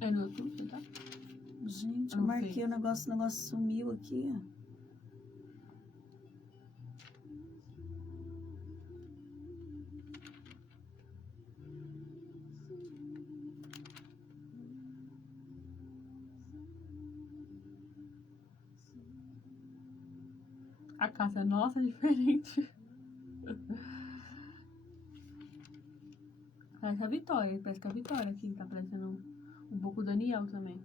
É no YouTube, tá? Gente, eu marquei o negócio sumiu aqui. A casa nossa é diferente. Parece a Vitória, parece que a Vitória aqui tá parecendo um pouco o Daniel também.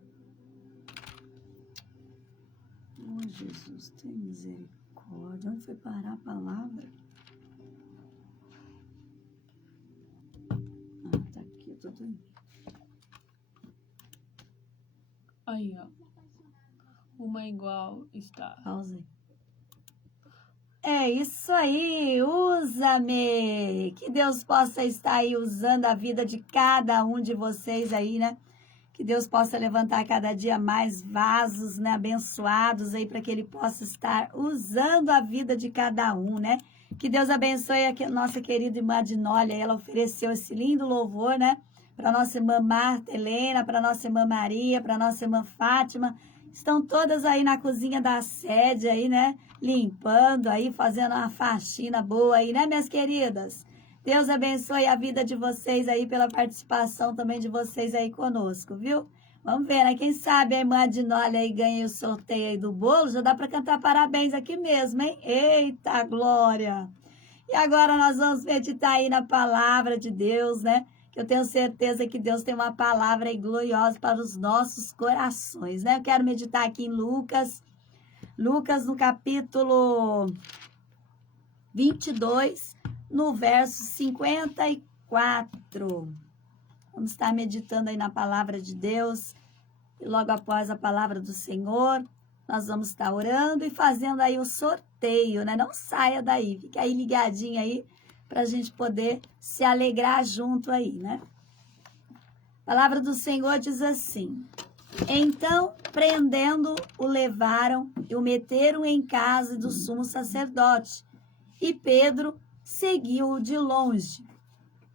Oh, Jesus, tem misericórdia. Onde foi parar a palavra? Ah, tá aqui, eu tô dormindo. Aí, ó. Uma igual está. Pausa aí. É isso aí, usa-me. Que Deus possa estar aí usando a vida de cada um de vocês aí, né? Que Deus possa levantar cada dia mais vasos, né, abençoados aí, para que Ele possa estar usando a vida de cada um, né? Que Deus abençoe a nossa querida irmã Adinólia. Ela ofereceu esse lindo louvor, né? Para nossa irmã Marta Helena, para nossa irmã Maria, para nossa irmã Fátima. Estão todas aí na cozinha da sede aí, né? Limpando aí, fazendo uma faxina boa aí, né, minhas queridas? Deus abençoe a vida de vocês aí pela participação também de vocês aí conosco, viu? Vamos ver, né? Quem sabe a irmã Adinólia aí ganha o sorteio aí do bolo, já dá para cantar parabéns aqui mesmo, hein? Eita, glória! E agora nós vamos meditar aí na palavra de Deus, né? Que eu tenho certeza que Deus tem uma palavra aí gloriosa para os nossos corações, né? Eu quero meditar aqui em Lucas no capítulo 22, no verso 54. Vamos estar meditando aí na palavra de Deus. E logo após a palavra do Senhor, nós vamos estar orando e fazendo aí o sorteio, né? Não saia daí, fique aí ligadinho aí, para a gente poder se alegrar junto aí, né? A palavra do Senhor diz assim: então, prendendo, o levaram e o meteram em casa do sumo sacerdote. E Pedro seguiu-o de longe.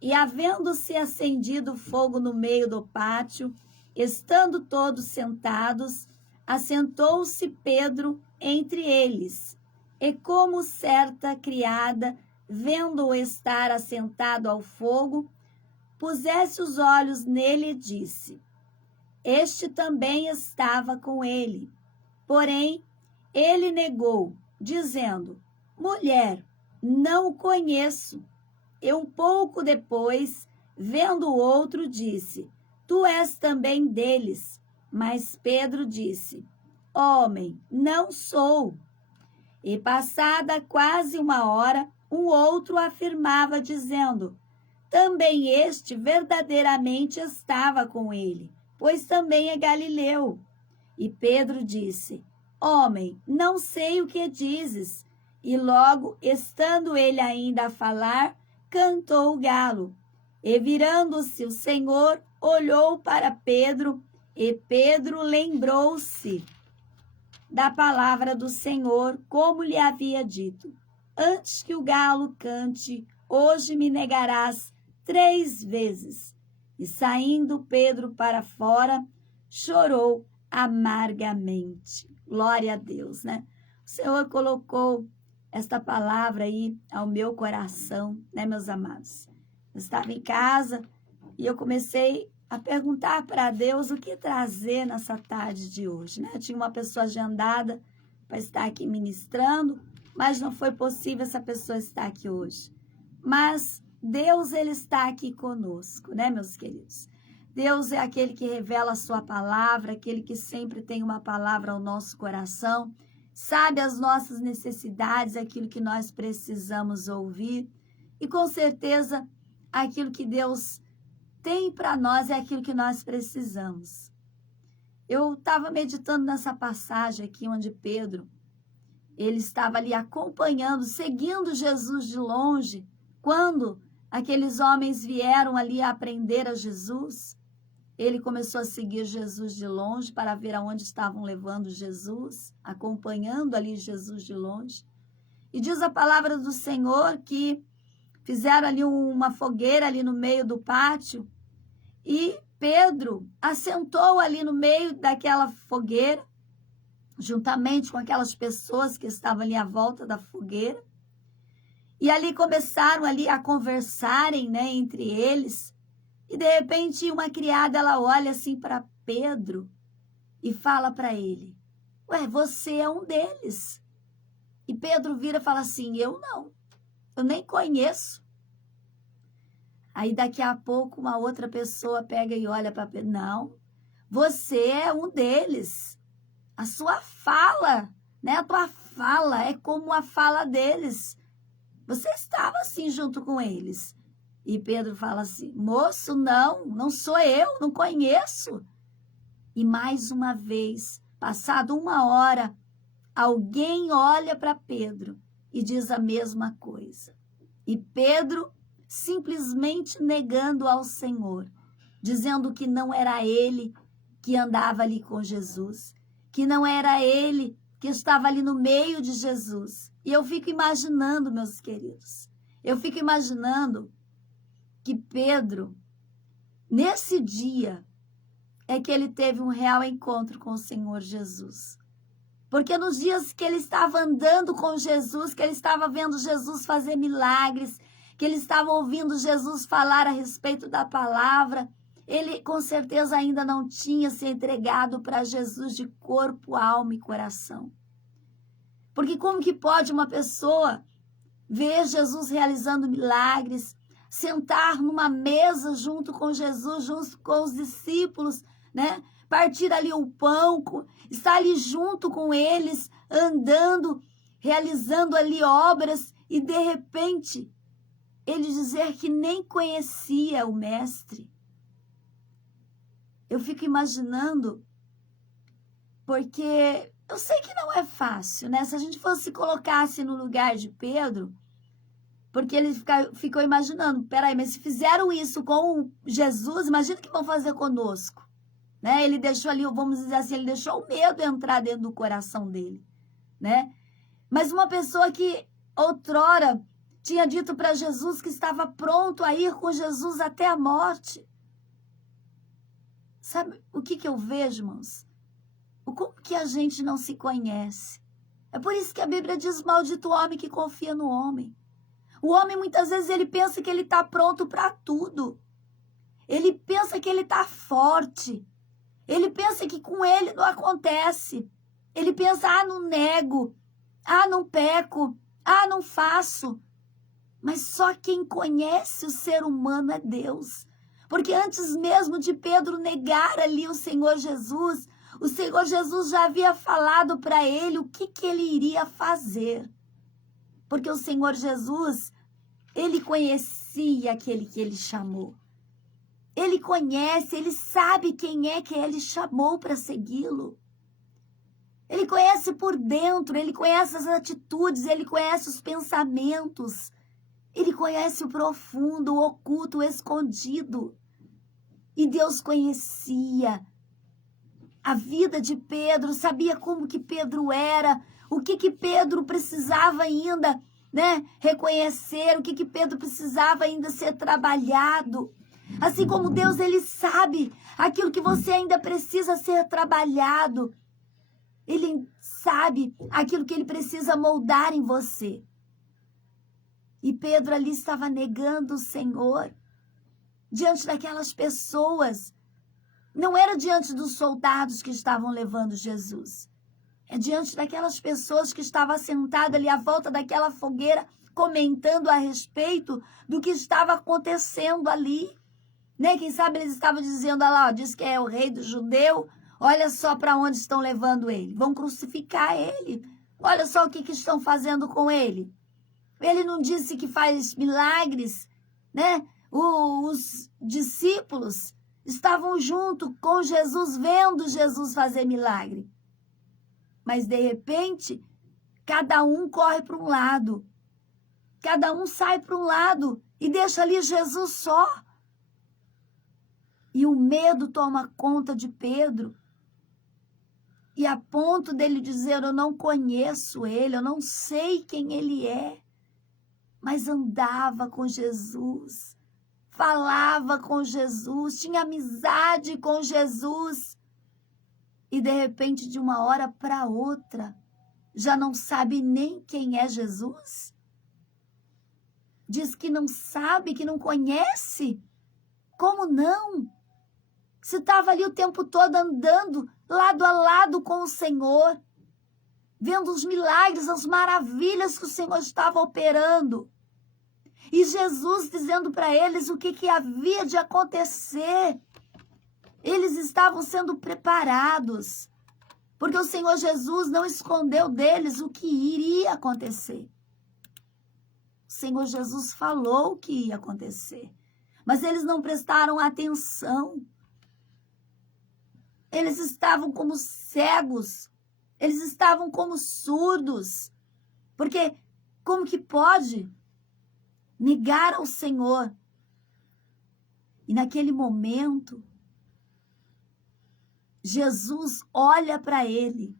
E havendo-se acendido fogo no meio do pátio, estando todos sentados, assentou-se Pedro entre eles. E como certa criada, vendo-o estar assentado ao fogo, pusesse os olhos nele e disse: este também estava com ele. Porém, ele negou, dizendo: mulher, não o conheço. E um pouco depois, vendo o outro, disse: tu és também deles. Mas Pedro disse: homem, não sou. E passada quase uma hora, um outro afirmava, dizendo: também este verdadeiramente estava com ele, pois também é galileu. E Pedro disse: homem, não sei o que dizes. E logo, estando ele ainda a falar, cantou o galo. E virando-se o Senhor, olhou para Pedro, e Pedro lembrou-se da palavra do Senhor, como lhe havia dito: antes que o galo cante, hoje me negarás 3 vezes. E saindo Pedro para fora, chorou amargamente. Glória a Deus, né? O Senhor colocou esta palavra aí ao meu coração, né, meus amados? Eu estava em casa e eu comecei a perguntar para Deus o que trazer nessa tarde de hoje, né? Eu tinha uma pessoa agendada para estar aqui ministrando, mas não foi possível essa pessoa estar aqui hoje. Mas Deus, Ele está aqui conosco, né, meus queridos? Deus é aquele que revela a sua palavra, aquele que sempre tem uma palavra ao nosso coração, sabe as nossas necessidades, aquilo que nós precisamos ouvir, e com certeza aquilo que Deus tem para nós é aquilo que nós precisamos. Eu estava meditando nessa passagem aqui onde Pedro, ele estava ali acompanhando, seguindo Jesus de longe, quando aqueles homens vieram ali a aprender a Jesus. Ele começou a seguir Jesus de longe para ver aonde estavam levando Jesus, acompanhando ali Jesus de longe. E diz a palavra do Senhor que fizeram ali uma fogueira ali no meio do pátio e Pedro assentou ali no meio daquela fogueira, juntamente com aquelas pessoas que estavam ali à volta da fogueira. E ali começaram ali a conversarem, né, entre eles. E de repente uma criada, ela olha assim para Pedro e fala para ele: ué, você é um deles. E Pedro vira e fala assim: eu não, eu nem conheço. Aí daqui a pouco uma outra pessoa pega e olha para Pedro: não, você é um deles. A sua fala, né? A tua fala é como a fala deles. Você estava assim junto com eles. E Pedro fala assim: moço, não sou eu, não conheço. E mais uma vez, passado 1 hora, alguém olha para Pedro e diz a mesma coisa. E Pedro simplesmente negando ao Senhor, dizendo que não era ele que andava ali com Jesus, que não era ele que estava ali no meio de Jesus. E eu fico imaginando, meus queridos, eu fico imaginando que Pedro, nesse dia, é que ele teve um real encontro com o Senhor Jesus. Porque nos dias que ele estava andando com Jesus, que ele estava vendo Jesus fazer milagres, que ele estava ouvindo Jesus falar a respeito da palavra, ele com certeza ainda não tinha se entregado para Jesus de corpo, alma e coração. Porque como que pode uma pessoa ver Jesus realizando milagres, sentar numa mesa junto com Jesus, junto com os discípulos, né? Partir ali o pão, estar ali junto com eles, andando, realizando ali obras e de repente ele dizer que nem conhecia o mestre. Eu fico imaginando, porque eu sei que não é fácil, né? Se a gente fosse colocasse no lugar de Pedro, porque ele ficou imaginando, peraí, mas se fizeram isso com Jesus, imagina o que vão fazer conosco. Né? Ele deixou ali, vamos dizer assim, ele deixou o medo entrar dentro do coração dele, né? Mas uma pessoa que outrora tinha dito para Jesus que estava pronto a ir com Jesus até a morte. Sabe o que eu vejo, irmãos? Como que a gente não se conhece? É por isso que a Bíblia diz: maldito o homem que confia no homem. O homem, muitas vezes, ele pensa que ele está pronto para tudo. Ele pensa que ele está forte. Ele pensa que com ele não acontece. Ele pensa: não nego. Não peco. Não faço. Mas só quem conhece o ser humano é Deus. Porque antes mesmo de Pedro negar ali o Senhor Jesus já havia falado para ele o que ele iria fazer. Porque o Senhor Jesus, ele conhecia aquele que ele chamou. Ele conhece, ele sabe quem é que ele chamou para segui-lo. Ele conhece por dentro, ele conhece as atitudes, ele conhece os pensamentos. Ele conhece o profundo, o oculto, o escondido. E Deus conhecia a vida de Pedro, sabia como que Pedro era, o que Pedro precisava ainda, né, reconhecer, o que Pedro precisava ainda ser trabalhado. Assim como Deus, ele sabe aquilo que você ainda precisa ser trabalhado. Ele sabe aquilo que ele precisa moldar em você. E Pedro ali estava negando o Senhor diante daquelas pessoas. Não era diante dos soldados que estavam levando Jesus. É diante daquelas pessoas que estavam sentadas ali à volta daquela fogueira, comentando a respeito do que estava acontecendo ali. Né? Quem sabe eles estavam dizendo: olha lá, diz que é o rei do judeu, olha só para onde estão levando ele. Vão crucificar ele. Olha só o que estão fazendo com ele. Ele não disse que faz milagres, né? Os discípulos estavam junto com Jesus, vendo Jesus fazer milagre. Mas, de repente, cada um corre para um lado. Cada um sai para um lado e deixa ali Jesus só. E o medo toma conta de Pedro. E a ponto dele dizer, eu não conheço ele, eu não sei quem ele é. Mas andava com Jesus, falava com Jesus, tinha amizade com Jesus. E de repente, de uma hora para outra, já não sabe nem quem é Jesus? Diz que não sabe, que não conhece? Como não? Se estava ali o tempo todo andando lado a lado com o Senhor, vendo os milagres, as maravilhas que o Senhor estava operando. E Jesus dizendo para eles o que havia de acontecer. Eles estavam sendo preparados, porque o Senhor Jesus não escondeu deles o que iria acontecer. O Senhor Jesus falou o que ia acontecer, mas eles não prestaram atenção. Eles estavam como cegos, eles estavam como surdos, porque como que pode negar ao Senhor? E naquele momento, Jesus olha para ele.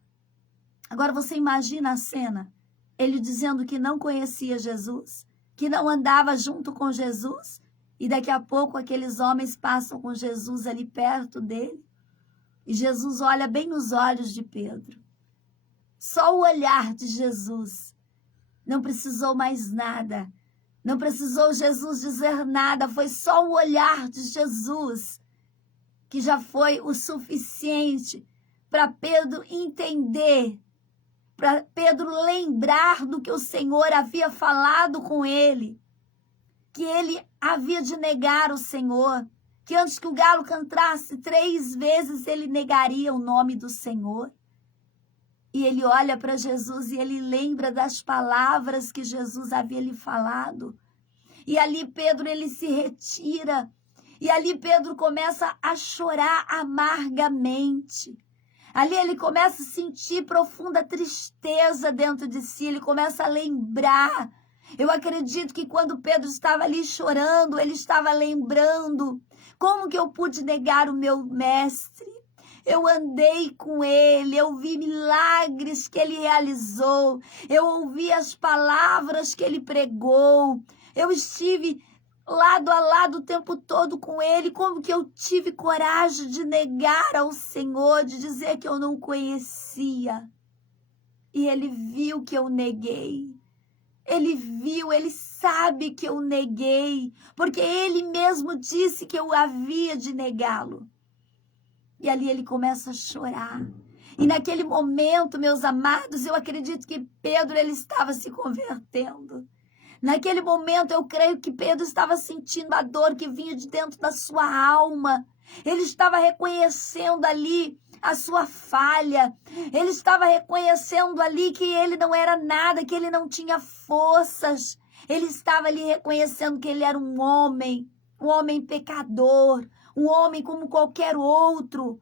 Agora você imagina a cena, ele dizendo que não conhecia Jesus, que não andava junto com Jesus, e daqui a pouco aqueles homens passam com Jesus ali perto dele, e Jesus olha bem nos olhos de Pedro. Só o olhar de Jesus, não precisou mais nada, não precisou Jesus dizer nada, foi só o olhar de Jesus que já foi o suficiente para Pedro entender, para Pedro lembrar do que o Senhor havia falado com ele, que ele havia de negar o Senhor, que antes que o galo cantasse 3 vezes ele negaria o nome do Senhor. E ele olha para Jesus e ele lembra das palavras que Jesus havia lhe falado. E ali Pedro, ele se retira. E ali Pedro começa a chorar amargamente. Ali ele começa a sentir profunda tristeza dentro de si. Ele começa a lembrar. Eu acredito que quando Pedro estava ali chorando, ele estava lembrando. Como que eu pude negar o meu mestre? Eu andei com ele, eu vi milagres que ele realizou. Eu ouvi as palavras que ele pregou. Eu estive lado a lado o tempo todo com ele. Como que eu tive coragem de negar ao Senhor, de dizer que eu não conhecia? E ele viu que eu neguei. Ele viu, ele sabe que eu neguei, porque ele mesmo disse que eu havia de negá-lo. E ali ele começa a chorar. E naquele momento, meus amados, eu acredito que Pedro, ele estava se convertendo. Naquele momento, eu creio que Pedro estava sentindo a dor que vinha de dentro da sua alma. Ele estava reconhecendo ali a sua falha. Ele estava reconhecendo ali que ele não era nada, que ele não tinha forças. Ele estava ali reconhecendo que ele era um homem pecador, um homem como qualquer outro.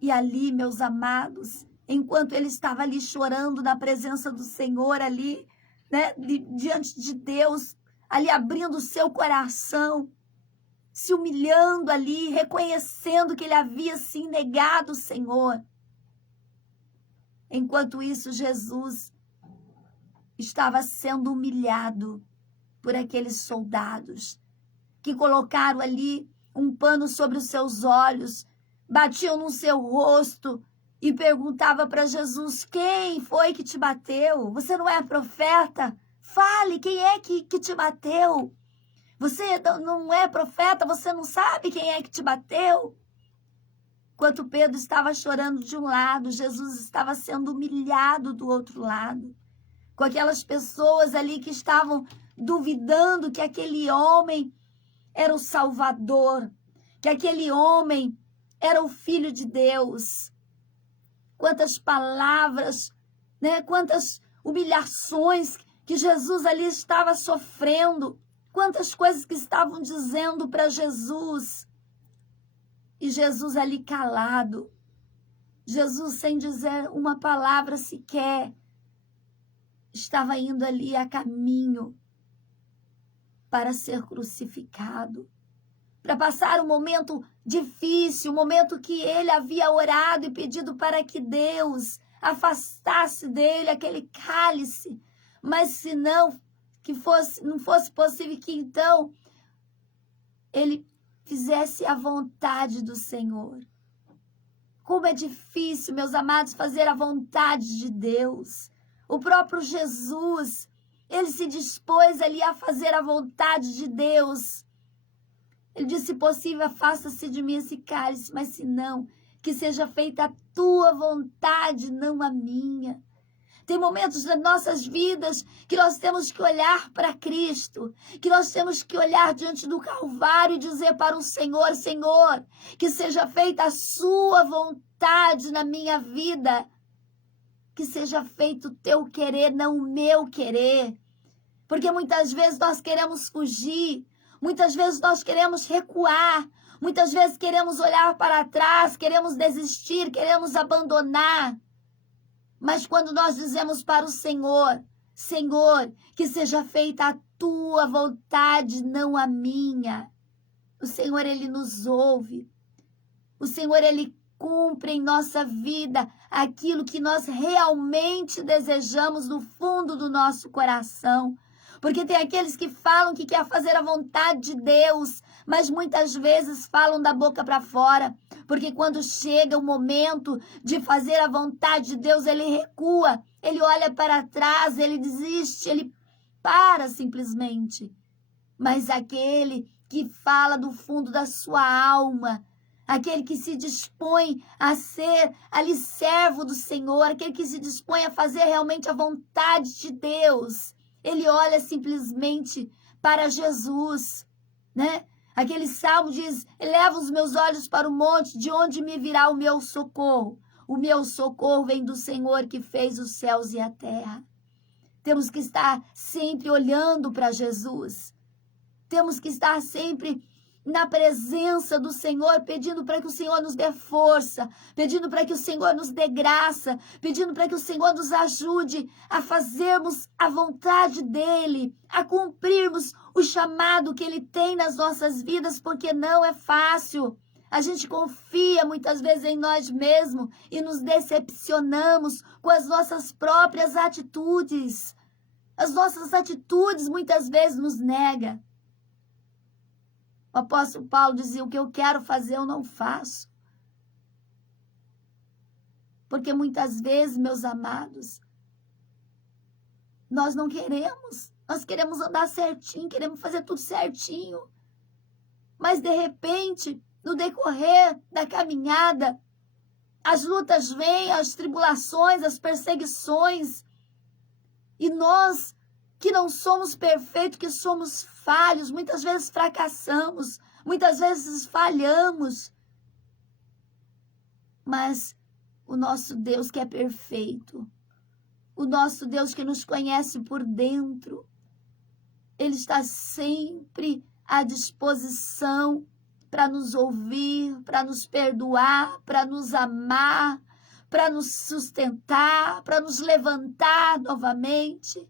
E ali, meus amados, enquanto ele estava ali chorando na presença do Senhor ali, né, diante de Deus, ali abrindo o seu coração, se humilhando ali, reconhecendo que ele havia sim negado o Senhor. Enquanto isso, Jesus estava sendo humilhado por aqueles soldados que colocaram ali um pano sobre os seus olhos, batiam no seu rosto e perguntava para Jesus, quem foi que te bateu? Você não é profeta? Fale, quem é que te bateu? Você não é profeta? Você não sabe quem é que te bateu? Enquanto Pedro estava chorando de um lado, Jesus estava sendo humilhado do outro lado. Com aquelas pessoas ali que estavam duvidando que aquele homem era o Salvador, que aquele homem era o Filho de Deus. Quantas palavras, né? Quantas humilhações que Jesus ali estava sofrendo, quantas coisas que estavam dizendo para Jesus. E Jesus ali calado, Jesus sem dizer uma palavra sequer, estava indo ali a caminho para ser crucificado, para passar um momento difícil, um momento que ele havia orado e pedido para que Deus afastasse dele aquele cálice, mas se não fosse possível que então ele fizesse a vontade do Senhor. Como é difícil, meus amados, fazer a vontade de Deus. O próprio Jesus, ele se dispôs ali a fazer a vontade de Deus. Ele disse, se possível, afasta-se de mim esse cálice, mas se não, que seja feita a tua vontade, não a minha. Tem momentos das nossas vidas que nós temos que olhar para Cristo, que nós temos que olhar diante do Calvário e dizer para o Senhor, Senhor, que seja feita a sua vontade na minha vida, que seja feito o teu querer, não o meu querer. Porque muitas vezes nós queremos fugir, muitas vezes nós queremos recuar, muitas vezes queremos olhar para trás, queremos desistir, queremos abandonar. Mas quando nós dizemos para o Senhor, Senhor, que seja feita a tua vontade, não a minha. O Senhor, ele nos ouve. O Senhor, ele cumpre em nossa vida aquilo que nós realmente desejamos no fundo do nosso coração. Porque tem aqueles que falam que quer fazer a vontade de Deus, mas muitas vezes falam da boca para fora. Porque quando chega o momento de fazer a vontade de Deus, ele recua, ele olha para trás, ele desiste, ele para simplesmente. Mas aquele que fala do fundo da sua alma, aquele que se dispõe a ser ali servo do Senhor, aquele que se dispõe a fazer realmente a vontade de Deus, ele olha simplesmente para Jesus, né? Aquele salmo diz, eleva os meus olhos para o monte, de onde me virá o meu socorro? O meu socorro vem do Senhor que fez os céus e a terra. Temos que estar sempre olhando para Jesus. Temos que estar sempre na presença do Senhor, pedindo para que o Senhor nos dê força, pedindo para que o Senhor nos dê graça, pedindo para que o Senhor nos ajude a fazermos a vontade dEle, a cumprirmos o chamado que Ele tem nas nossas vidas, porque não é fácil. A gente confia muitas vezes em nós mesmos e nos decepcionamos com as nossas próprias atitudes. As nossas atitudes muitas vezes nos negam. O apóstolo Paulo dizia, o que eu quero fazer eu não faço. Porque muitas vezes, meus amados, nós não queremos. Nós queremos andar certinho, queremos fazer tudo certinho. Mas, de repente, no decorrer da caminhada, as lutas vêm, as tribulações, as perseguições. E nós, que não somos perfeitos, que somos falhos, muitas vezes fracassamos, muitas vezes falhamos. Mas o nosso Deus que é perfeito, o nosso Deus que nos conhece por dentro, Ele está sempre à disposição para nos ouvir, para nos perdoar, para nos amar, para nos sustentar, para nos levantar novamente.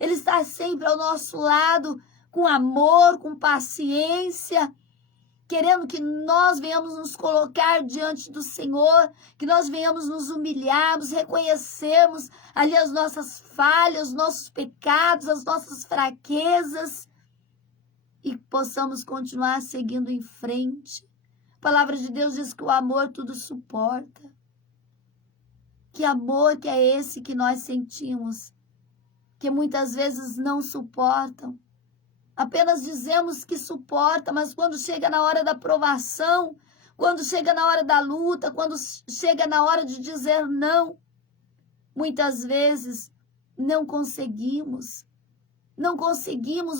Ele está sempre ao nosso lado, com amor, com paciência, querendo que nós venhamos nos colocar diante do Senhor, que nós venhamos nos humilharmos, reconhecermos ali as nossas falhas, os nossos pecados, as nossas fraquezas e possamos continuar seguindo em frente. A palavra de Deus diz que o amor tudo suporta. Que amor que é esse que nós sentimos, que muitas vezes não suportam. Apenas dizemos que suporta, mas quando chega na hora da provação, quando chega na hora da luta, quando chega na hora de dizer não, muitas vezes não conseguimos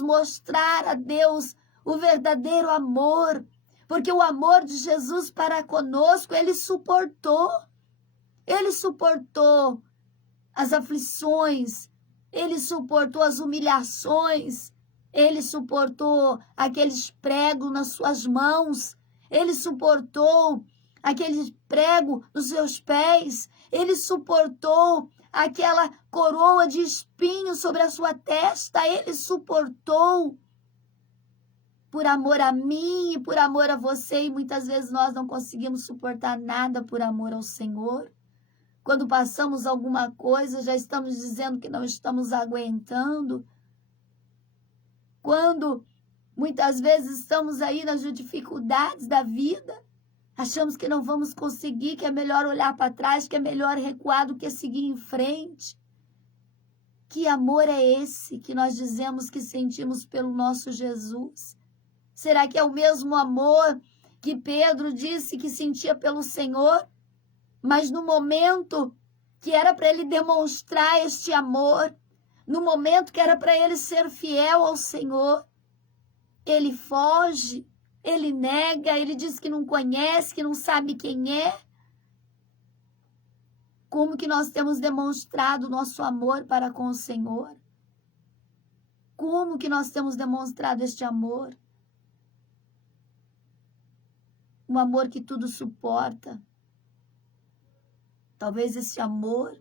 mostrar a Deus o verdadeiro amor, porque o amor de Jesus para conosco, Ele suportou as aflições, Ele suportou as humilhações, Ele suportou aqueles pregos nas suas mãos, Ele suportou aquele prego nos seus pés, Ele suportou aquela coroa de espinhos sobre a sua testa, Ele suportou. por amor a mim e por amor a você, e muitas vezes nós não conseguimos suportar nada por amor ao Senhor. Quando passamos alguma coisa, já estamos dizendo que não estamos aguentando. Quando muitas vezes estamos aí nas dificuldades da vida, achamos que não vamos conseguir, que é melhor olhar para trás, que é melhor recuar do que seguir em frente. Que amor é esse que nós dizemos que sentimos pelo nosso Jesus? Será que é o mesmo amor que Pedro disse que sentia pelo Senhor? Mas no momento que era para ele demonstrar este amor, no momento que era para ele ser fiel ao Senhor, ele foge, ele nega, ele diz que não conhece, que não sabe quem é. Como que nós temos demonstrado o nosso amor para com o Senhor? Como que nós temos demonstrado este amor? Um amor que tudo suporta. Talvez esse amor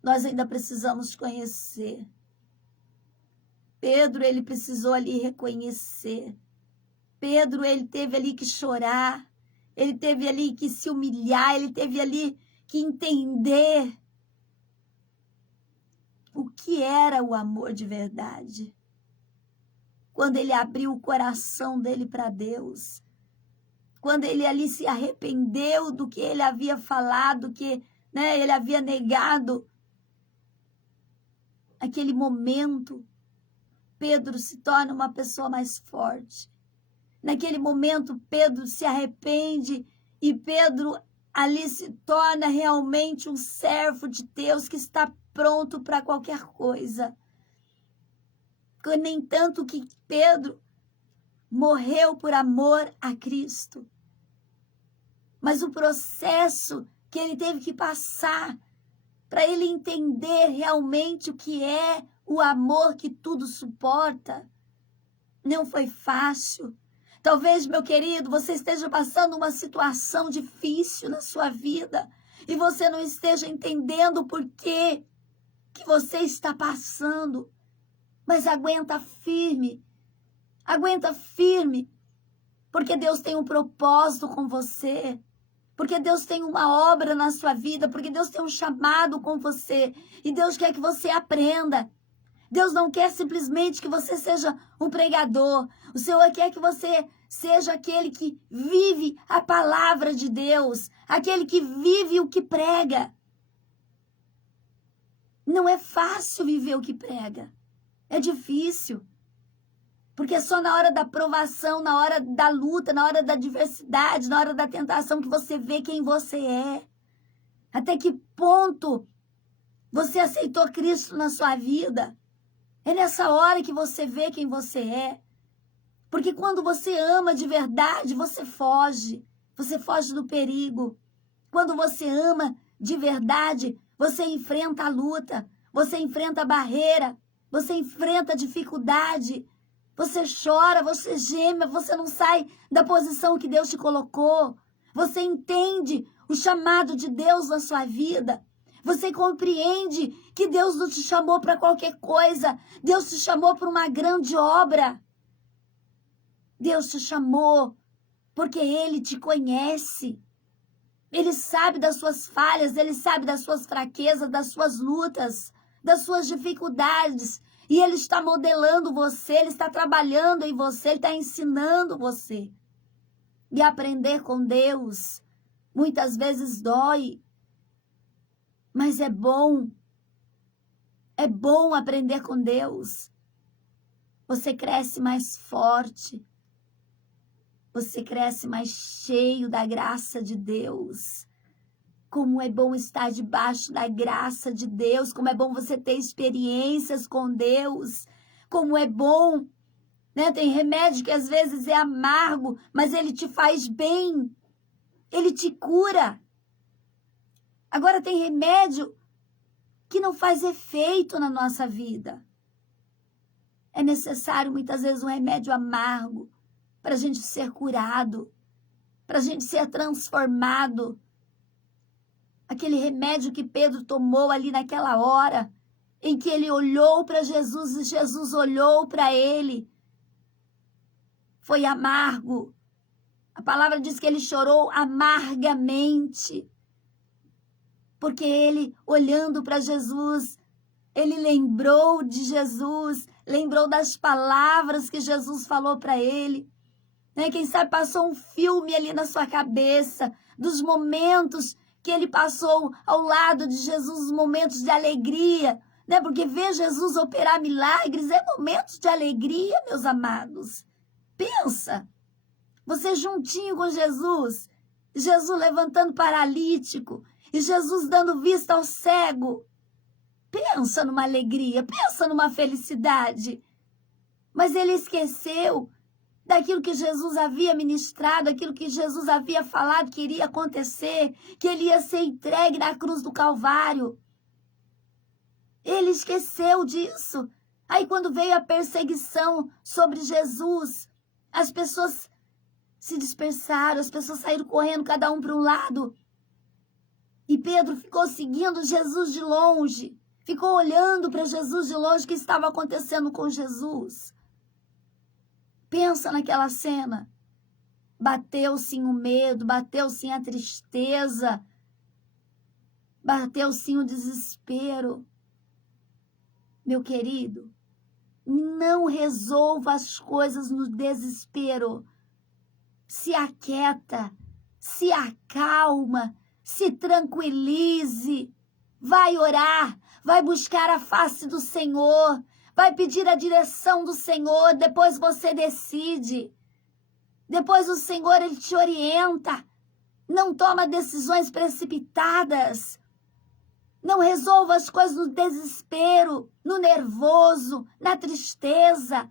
nós ainda precisamos conhecer. Pedro, ele precisou ali reconhecer. Pedro, ele teve ali que chorar. Ele teve ali que se humilhar. Ele teve ali que entender o que era o amor de verdade. Quando ele abriu o coração dele para Deus. Quando ele ali se arrependeu do que ele havia falado, que ele havia negado. Aquele momento, Pedro se torna uma pessoa mais forte. Naquele momento, Pedro se arrepende e Pedro ali se torna realmente um servo de Deus que está pronto para qualquer coisa. Nem tanto que Pedro morreu por amor a Cristo. Mas o processo que ele teve que passar para ele entender realmente o que é o amor que tudo suporta, não foi fácil. Talvez, meu querido, você esteja passando uma situação difícil na sua vida e você não esteja entendendo o porquê que você está passando. Mas aguenta firme, porque Deus tem um propósito com você. Porque Deus tem uma obra na sua vida, porque Deus tem um chamado com você. E Deus quer que você aprenda. Deus não quer simplesmente que você seja um pregador. O Senhor quer que você seja aquele que vive a palavra de Deus. Aquele que vive o que prega. Não é fácil viver o que prega. É difícil. Porque só na hora da provação, na hora da luta, na hora da adversidade, na hora da tentação que você vê quem você é. Até que ponto você aceitou Cristo na sua vida. É nessa hora que você vê quem você é. Porque quando você ama de verdade, você foge. Você foge do perigo. Quando você ama de verdade, você enfrenta a luta. Você enfrenta a barreira. Você enfrenta a dificuldade. Você chora, você geme, você não sai da posição que Deus te colocou. Você entende o chamado de Deus na sua vida. Você compreende que Deus não te chamou para qualquer coisa. Deus te chamou para uma grande obra. Deus te chamou porque Ele te conhece. Ele sabe das suas falhas, Ele sabe das suas fraquezas, das suas lutas, das suas dificuldades. E Ele está modelando você, Ele está trabalhando em você, Ele está ensinando você. E aprender com Deus muitas vezes dói, mas é bom. É bom aprender com Deus. Você cresce mais forte, você cresce mais cheio da graça de Deus. Como é bom estar debaixo da graça de Deus, como é bom você ter experiências com Deus, como é bom, né? Tem remédio que às vezes é amargo, mas ele te faz bem, ele te cura. Agora tem remédio que não faz efeito na nossa vida. É necessário muitas vezes um remédio amargo para a gente ser curado, para a gente ser transformado. Aquele remédio que Pedro tomou ali naquela hora, em que ele olhou para Jesus e Jesus olhou para ele, foi amargo. A palavra diz que ele chorou amargamente. Porque ele, olhando para Jesus, ele lembrou de Jesus, lembrou das palavras que Jesus falou para ele. Né? Quem sabe passou um filme ali na sua cabeça, dos momentos que ele passou ao lado de Jesus, os momentos de alegria. Né? Porque ver Jesus operar milagres é momentos de alegria, meus amados. Pensa, você juntinho com Jesus, Jesus levantando paralítico, e Jesus dando vista ao cego. Pensa numa alegria, pensa numa felicidade. Mas ele esqueceu daquilo que Jesus havia ministrado, aquilo que Jesus havia falado que iria acontecer, que ele ia ser entregue na cruz do Calvário. Ele esqueceu disso. Aí quando veio a perseguição sobre Jesus, as pessoas se dispersaram, as pessoas saíram correndo, cada um para um lado. E Pedro ficou seguindo Jesus de longe, ficou olhando para Jesus de longe, o que estava acontecendo com Jesus. Pensa naquela cena. Bateu sim o medo, bateu sim a tristeza, bateu sim o desespero. Meu querido, não resolva as coisas no desespero. Se aquieta, se acalma, se tranquilize, vai orar, vai buscar a face do Senhor, vai pedir a direção do Senhor, depois você decide. Depois o Senhor, Ele te orienta. Não toma decisões precipitadas. Não resolva as coisas no desespero, no nervoso, na tristeza.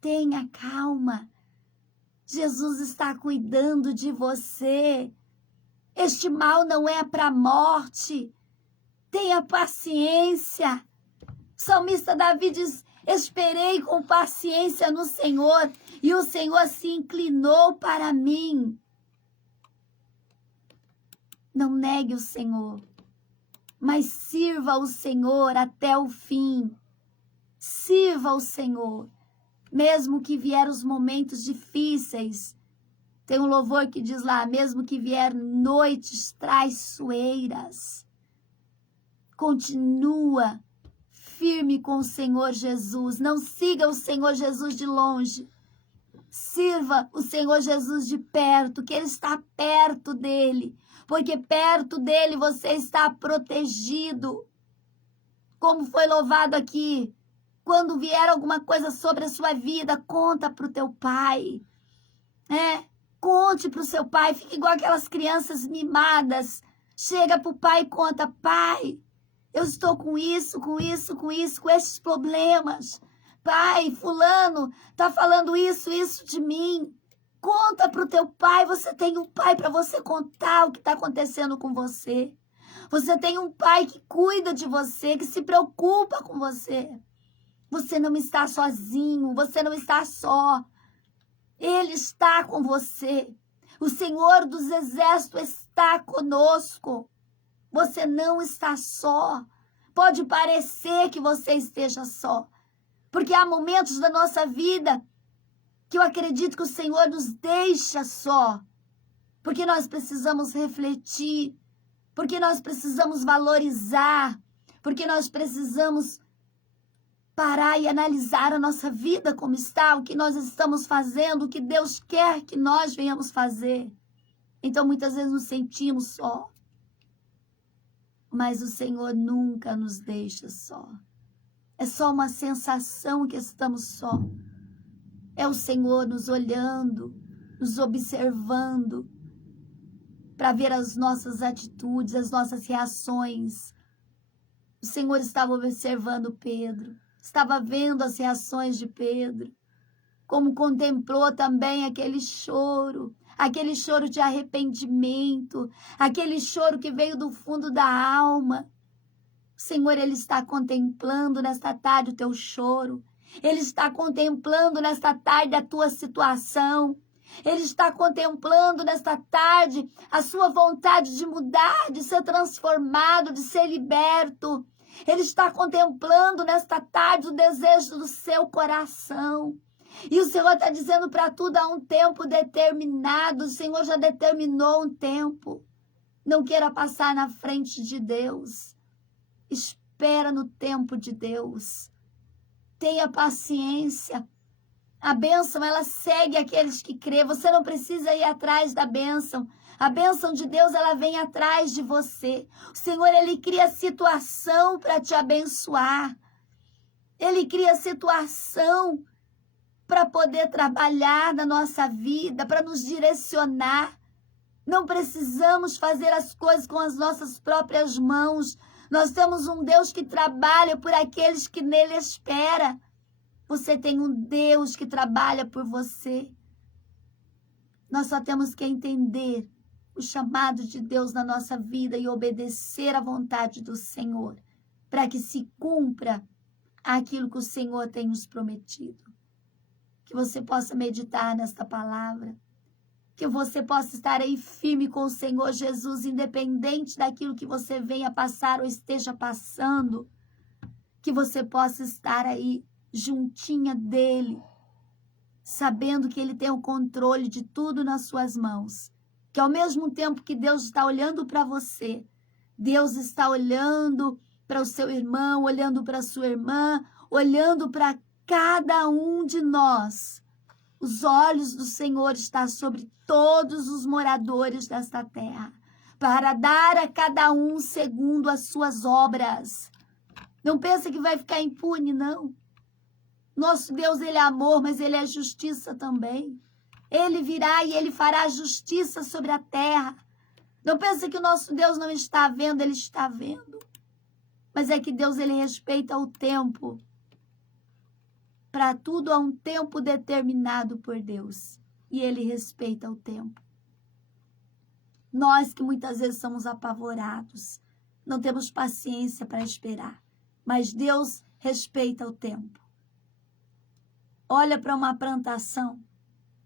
Tenha calma. Jesus está cuidando de você. Este mal não é para a morte. Tenha paciência. O salmista Davi diz, esperei com paciência no Senhor, e o Senhor se inclinou para mim. Não negue o Senhor, mas sirva o Senhor até o fim. Sirva o Senhor, mesmo que vier os momentos difíceis. Tem um louvor que diz lá, mesmo que vier noites traiçoeiras, continua firme com o Senhor Jesus. Não siga o Senhor Jesus de longe. Sirva o Senhor Jesus de perto, que Ele está perto dele. Porque perto dele você está protegido. Como foi louvado aqui. Quando vier alguma coisa sobre a sua vida, conta para o teu pai. Conte para o seu pai. Fica igual aquelas crianças mimadas. Chega para o pai e conta. Pai, eu estou com isso, com esses problemas. Pai, fulano está falando isso de mim. Conta para o teu pai. Você tem um pai para você contar o que está acontecendo com você. Você tem um pai que cuida de você, que se preocupa com você. Você não está sozinho, você não está só. Ele está com você. O Senhor dos Exércitos está conosco. Você não está só. Pode parecer que você esteja só. Porque há momentos da nossa vida que eu acredito que o Senhor nos deixa só. Porque nós precisamos refletir. Porque nós precisamos valorizar. Porque nós precisamos parar e analisar a nossa vida como está, o que nós estamos fazendo, o que Deus quer que nós venhamos fazer. Então, muitas vezes nos sentimos só. Mas o Senhor nunca nos deixa só. É só uma sensação que estamos só. É o Senhor nos olhando, nos observando, para ver as nossas atitudes, as nossas reações. O Senhor estava observando Pedro. Estava vendo as reações de Pedro, como contemplou também aquele choro de arrependimento, aquele choro que veio do fundo da alma. O Senhor, Ele está contemplando nesta tarde o teu choro, Ele está contemplando nesta tarde a tua situação, Ele está contemplando nesta tarde a sua vontade de mudar, de ser transformado, de ser liberto. Ele está contemplando nesta tarde o desejo do seu coração. E o Senhor está dizendo para tudo há um tempo determinado. O Senhor já determinou um tempo. Não queira passar na frente de Deus. Espera no tempo de Deus. Tenha paciência. A bênção, ela segue aqueles que crê. Você não precisa ir atrás da bênção. A bênção de Deus, ela vem atrás de você. O Senhor, Ele cria situação para te abençoar. Ele cria situação para poder trabalhar na nossa vida, para nos direcionar. Não precisamos fazer as coisas com as nossas próprias mãos. Nós temos um Deus que trabalha por aqueles que nele esperam. Você tem um Deus que trabalha por você. Nós só temos que entender o chamado de Deus na nossa vida e obedecer à vontade do Senhor, para que se cumpra aquilo que o Senhor tem nos prometido. Que você possa meditar nesta palavra, que você possa estar aí firme com o Senhor Jesus, independente daquilo que você venha passar ou esteja passando, que você possa estar aí juntinha dele, sabendo que ele tem o controle de tudo nas suas mãos, que ao mesmo tempo que Deus está olhando para você, Deus está olhando para o seu irmão, olhando para a sua irmã, olhando para cada um de nós. Os olhos do Senhor estão sobre todos os moradores desta terra, para dar a cada um segundo as suas obras. Não pensa que vai ficar impune, não. Nosso Deus, Ele é amor, mas Ele é justiça também. Ele virá e Ele fará justiça sobre a terra. Não pensa que o nosso Deus não está vendo, Ele está vendo. Mas é que Deus, Ele respeita o tempo. Para tudo há um tempo determinado por Deus. E Ele respeita o tempo. Nós que muitas vezes somos apavorados, não temos paciência para esperar. Mas Deus respeita o tempo. Olha para uma plantação.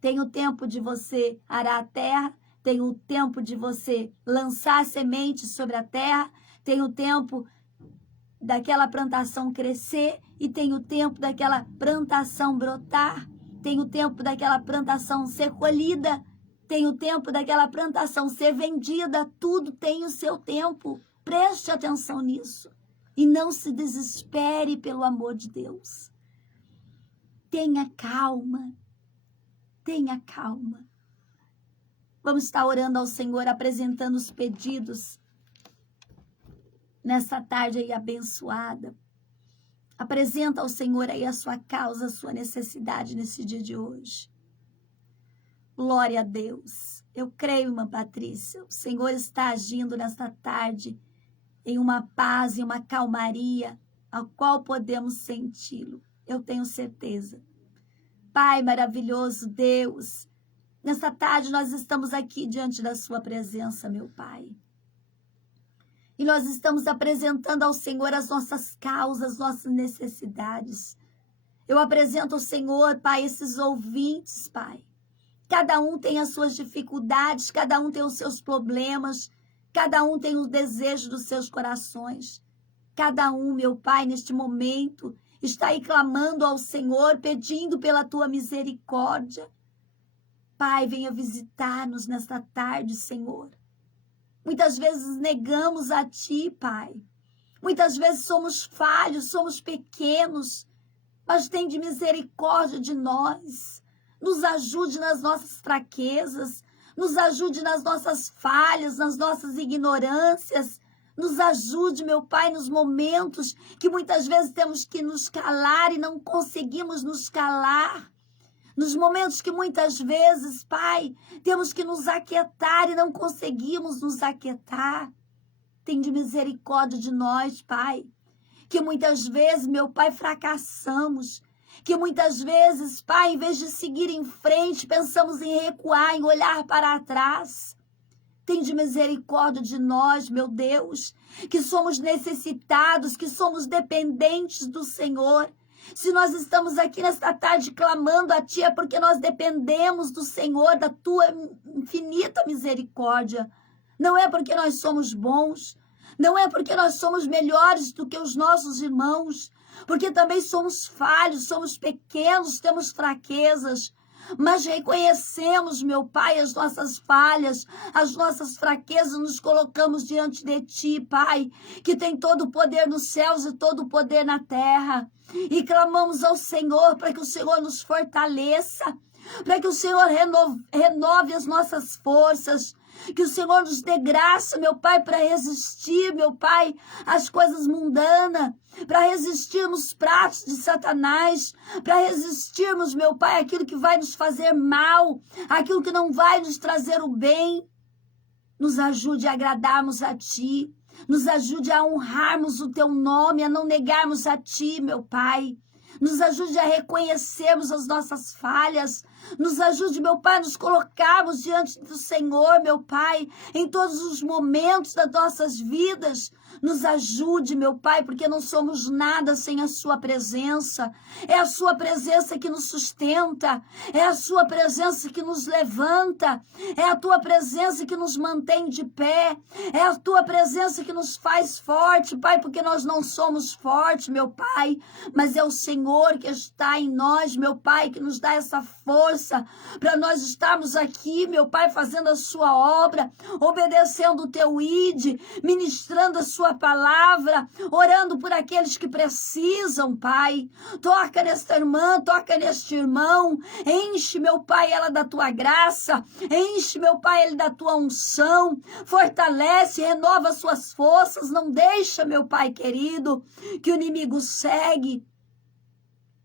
Tem o tempo de você arar a terra, tem o tempo de você lançar semente sobre a terra, tem o tempo daquela plantação crescer e tem o tempo daquela plantação brotar, tem o tempo daquela plantação ser colhida, tem o tempo daquela plantação ser vendida, tudo tem o seu tempo. Preste atenção nisso e não se desespere pelo amor de Deus. Tenha calma. Tenha calma. Vamos estar orando ao Senhor, apresentando os pedidos nessa tarde aí abençoada. Apresenta ao Senhor aí a sua causa, a sua necessidade nesse dia de hoje. Glória a Deus. Eu creio, irmã Patrícia, o Senhor está agindo nesta tarde em uma paz, em uma calmaria, a qual podemos senti-lo. Eu tenho certeza. Pai maravilhoso, Deus, nesta tarde nós estamos aqui diante da sua presença, meu Pai. E nós estamos apresentando ao Senhor as nossas causas, nossas necessidades. Eu apresento ao Senhor, Pai, esses ouvintes, Pai. Cada um tem as suas dificuldades, cada um tem os seus problemas, cada um tem o desejo dos seus corações. Cada um, meu Pai, neste momento, está aí clamando ao Senhor, pedindo pela tua misericórdia. Pai, venha visitar-nos nesta tarde, Senhor. Muitas vezes negamos a Ti, Pai. Muitas vezes somos falhos, somos pequenos, mas tem de misericórdia de nós. Nos ajude nas nossas fraquezas, nos ajude nas nossas falhas, nas nossas ignorâncias. Nos ajude, meu Pai, nos momentos que muitas vezes temos que nos calar e não conseguimos nos calar. Nos momentos que muitas vezes, Pai, temos que nos aquietar e não conseguimos nos aquietar. Tem de misericórdia de nós, Pai, que muitas vezes, meu Pai, fracassamos. Que muitas vezes, Pai, em vez de seguir em frente, pensamos em recuar, em olhar para trás. Tem de misericórdia de nós, meu Deus, que somos necessitados, que somos dependentes do Senhor. Se nós estamos aqui nesta tarde clamando a Ti, é porque nós dependemos do Senhor, da Tua infinita misericórdia. Não é porque nós somos bons, Não é porque nós somos melhores do que os nossos irmãos, porque também somos falhos, somos pequenos, temos fraquezas, mas reconhecemos, meu Pai, as nossas falhas, as nossas fraquezas, nos colocamos diante de Ti, Pai, que tem todo o poder nos céus e todo o poder na terra, e clamamos ao Senhor para que o Senhor nos fortaleça, para que o Senhor renove as nossas forças, que o Senhor nos dê graça, meu Pai, para resistir, meu Pai, às coisas mundanas, para resistirmos aos pratos de Satanás, para resistirmos, meu Pai, aquilo que vai nos fazer mal, aquilo que não vai nos trazer o bem. Nos ajude a agradarmos a Ti, nos ajude a honrarmos o Teu nome, a não negarmos a Ti, meu Pai. Nos ajude a reconhecermos as nossas falhas. Nos ajude, meu Pai, a nos colocarmos diante do Senhor, meu Pai, em todos os momentos das nossas vidas. Nos ajude, meu Pai, porque não somos nada sem a Sua presença. É a Sua presença que nos sustenta. É a Sua presença que nos levanta. É a Tua presença que nos mantém de pé. É a Tua presença que nos faz forte, Pai, porque nós não somos fortes, meu Pai, mas é o Senhor que está em nós, meu Pai, que nos dá essa força para nós estarmos aqui, meu Pai, fazendo a Sua obra, obedecendo o Teu ID, ministrando a Sua palavra, orando por aqueles que precisam, Pai. Toca nesta irmã, toca neste irmão, enche, meu Pai, ela da Tua graça, enche, meu Pai, ele da Tua unção, fortalece, renova suas forças, não deixa, meu Pai querido, que o inimigo segue,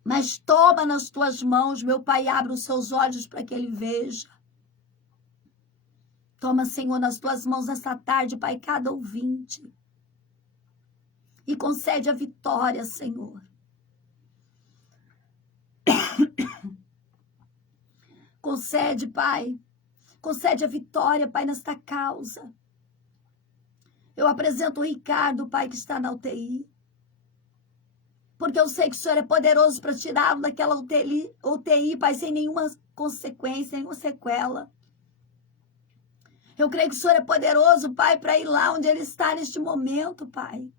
mas toma nas Tuas mãos, meu Pai, abre os seus olhos para que ele veja. Toma, Senhor, nas Tuas mãos esta tarde, Pai, cada ouvinte. E concede a vitória, Senhor. Concede, Pai. Concede a vitória, Pai, nesta causa. Eu apresento o Ricardo, Pai, que está na UTI. Porque eu sei que o Senhor é poderoso para tirá-lo daquela UTI, Pai, sem nenhuma consequência, nenhuma sequela. Eu creio que o Senhor é poderoso, Pai, para ir lá onde ele está neste momento, Pai.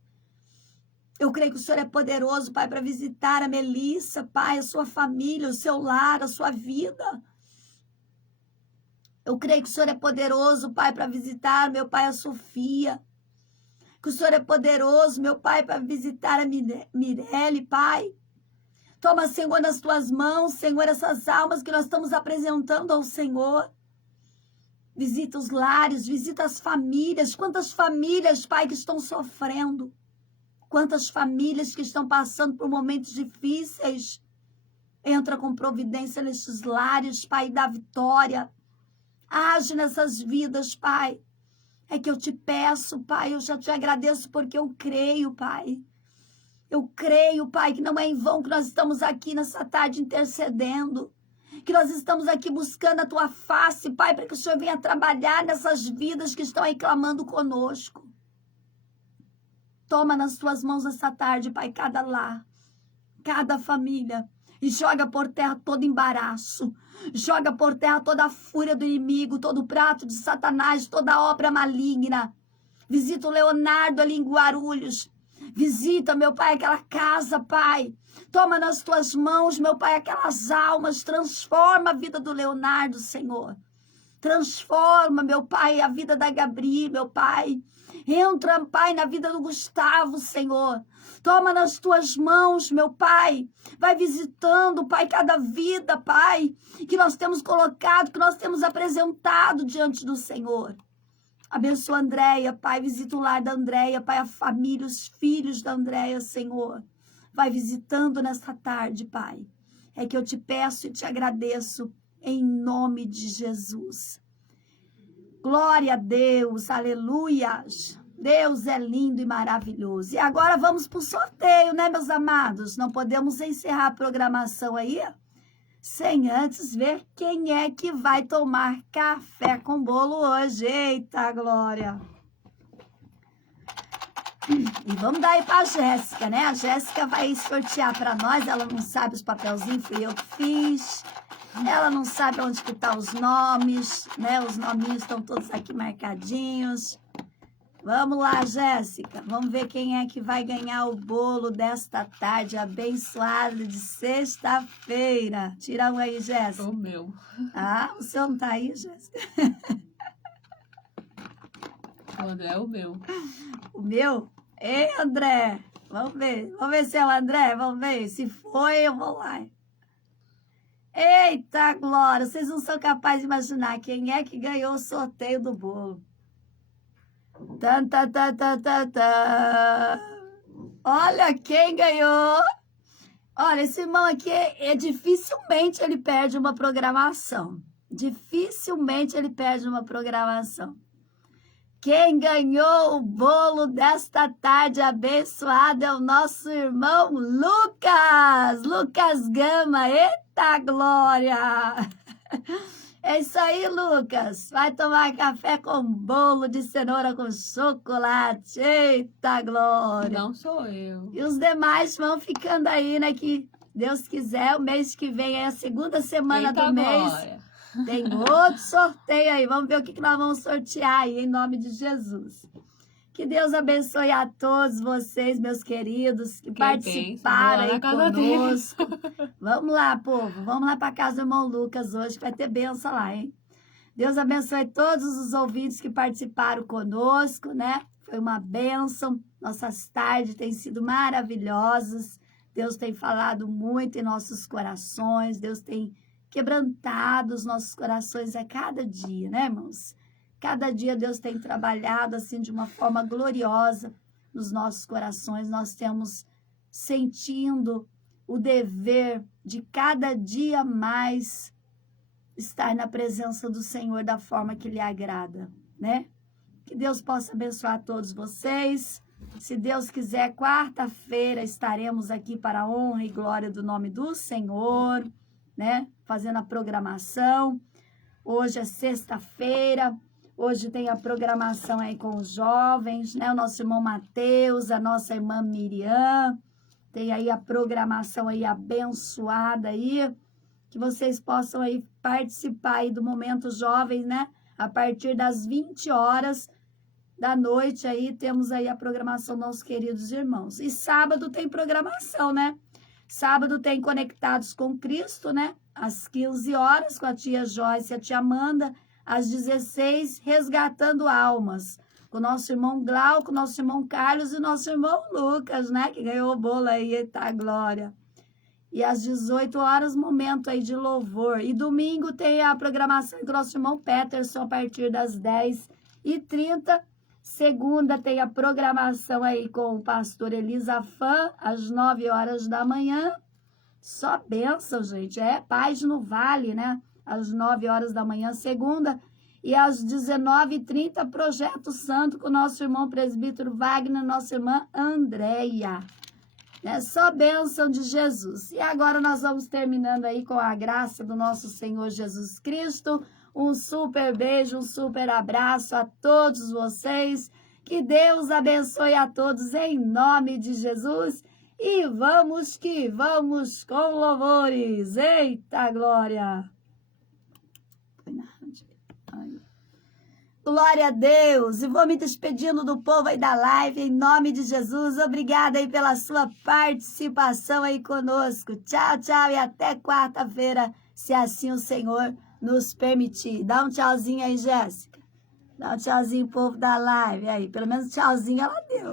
Eu creio que o Senhor é poderoso, Pai, para visitar a Melissa, Pai, a sua família, o seu lar, a sua vida. Eu creio que o Senhor é poderoso, Pai, para visitar, meu Pai, a Sofia. Que o Senhor é poderoso, meu Pai, para visitar a Mirelle, Pai. Toma, Senhor, nas Tuas mãos, Senhor, essas almas que nós estamos apresentando ao Senhor. Visita os lares, visita as famílias. Quantas famílias, Pai, que estão sofrendo. Quantas famílias que estão passando por momentos difíceis. Entra com providência nestes lares, Pai, dá vitória. Age nessas vidas, Pai. É que eu te peço, Pai, eu já te agradeço porque eu creio, Pai. Eu creio, Pai, que não é em vão que nós estamos aqui nessa tarde intercedendo. Que nós estamos aqui buscando a Tua face, Pai, para que o Senhor venha trabalhar nessas vidas que estão aí clamando conosco. Toma nas Tuas mãos essa tarde, Pai, cada lar, cada família, e joga por terra todo embaraço, joga por terra toda a fúria do inimigo, todo o prato de Satanás, toda obra maligna. Visita o Leonardo ali em Guarulhos. Visita, meu Pai, aquela casa, Pai. Toma nas Tuas mãos, meu Pai, aquelas almas. Transforma a vida do Leonardo, Senhor. Transforma, meu Pai, a vida da Gabriela, meu Pai. Entra, Pai, na vida do Gustavo, Senhor. Toma nas Tuas mãos, meu Pai. Vai visitando, Pai, cada vida, Pai, que nós temos colocado, que nós temos apresentado diante do Senhor. Abençoa a Andréia, Pai. Visita o lar da Andréia, Pai, a família, os filhos da Andréia, Senhor. Vai visitando nesta tarde, Pai. É que eu te peço e te agradeço em nome de Jesus. Glória a Deus, aleluias. Deus é lindo e maravilhoso. E agora vamos para o sorteio, né, meus amados? Não podemos encerrar a programação aí sem antes ver quem é que vai tomar café com bolo hoje. Eita, glória! E vamos dar aí para a Jéssica, né? A Jéssica vai sortear para nós. Ela não sabe os papelzinhos, fui eu que fiz. Ela não sabe onde que estão os nomes, né? Os nominhos estão todos aqui marcadinhos. Vamos lá, Jéssica. Vamos ver quem é que vai ganhar o bolo desta tarde abençoada de sexta-feira. Tira um aí, Jéssica. O meu. Ah, o seu não tá aí, Jéssica? O André é o meu. O meu? Ei, André. Vamos ver. Vamos ver se é o André. Vamos ver. Se foi, eu vou lá. Eita, Glória. Vocês não são capazes de imaginar quem é que ganhou o sorteio do bolo. Tan, tan, tan, tan, tan, tan. Olha quem ganhou. Olha, esse irmão aqui, dificilmente ele perde uma programação. Dificilmente ele perde uma programação. Quem ganhou o bolo desta tarde abençoada é o nosso irmão Lucas. Lucas Gama. Eita, Glória. É isso aí, Lucas. Vai tomar café com bolo de cenoura com chocolate. Eita, Glória. Não sou eu. E os demais vão ficando aí, né? Que Deus quiser, o mês que vem é a segunda semana Eita, do mês. Glória. Tem outro sorteio aí. Vamos ver o que nós vamos sortear aí, em nome de Jesus. Que Deus abençoe a todos vocês, meus queridos, que participaram aí conosco. Vamos lá, povo. Vamos lá para casa do irmão Lucas hoje, que vai ter bênção lá, hein? Deus abençoe todos os ouvintes que participaram conosco, né? Foi uma bênção. Nossas tardes têm sido maravilhosas. Deus tem falado muito em nossos corações. Deus tem quebrantado os nossos corações a cada dia, né, irmãos? Cada dia Deus tem trabalhado assim de uma forma gloriosa nos nossos corações. Nós temos sentindo o dever de cada dia mais estar na presença do Senhor da forma que lhe agrada, né? Que Deus possa abençoar todos vocês. Se Deus quiser, quarta-feira estaremos aqui para a honra e glória do nome do Senhor, né? Fazendo a programação. Hoje é sexta-feira. Hoje tem a programação aí com os jovens, né? O nosso irmão Mateus, a nossa irmã Miriam. Tem aí a programação aí abençoada aí. Que vocês possam aí participar aí do Momento Jovem, né? A partir das 20 horas da noite aí, temos aí a programação dos nossos queridos irmãos. E sábado tem programação, né? Sábado tem Conectados com Cristo, né? Às 15 horas, com a tia Joyce e a tia Amanda. Às 16, Resgatando Almas, com o nosso irmão Glauco, nosso irmão Carlos e nosso irmão Lucas, né? Que ganhou o bolo aí, eita glória. E às 18 horas, momento aí de louvor. E domingo tem a programação com o nosso irmão Peterson a partir das 10h30. Segunda tem a programação aí com o pastor Elisa Fã, às 9 horas da manhã. Só bênção, gente. É paz no vale, né? Às 9 horas da manhã, segunda. E às 19h30, Projeto Santo com o nosso irmão presbítero Wagner, nossa irmã Andréia. É só bênção de Jesus. E agora nós vamos terminando aí com a graça do nosso Senhor Jesus Cristo. Um super beijo, um super abraço a todos vocês. Que Deus abençoe a todos em nome de Jesus. E vamos que vamos com louvores. Eita glória! Glória a Deus. E vou me despedindo do povo aí da live, em nome de Jesus. Obrigada aí pela sua participação aí conosco. Tchau, tchau e até quarta-feira, se assim o Senhor nos permitir. Dá um tchauzinho aí, Jéssica. Dá um tchauzinho, povo da live aí. Pelo menos tchauzinho ela deu.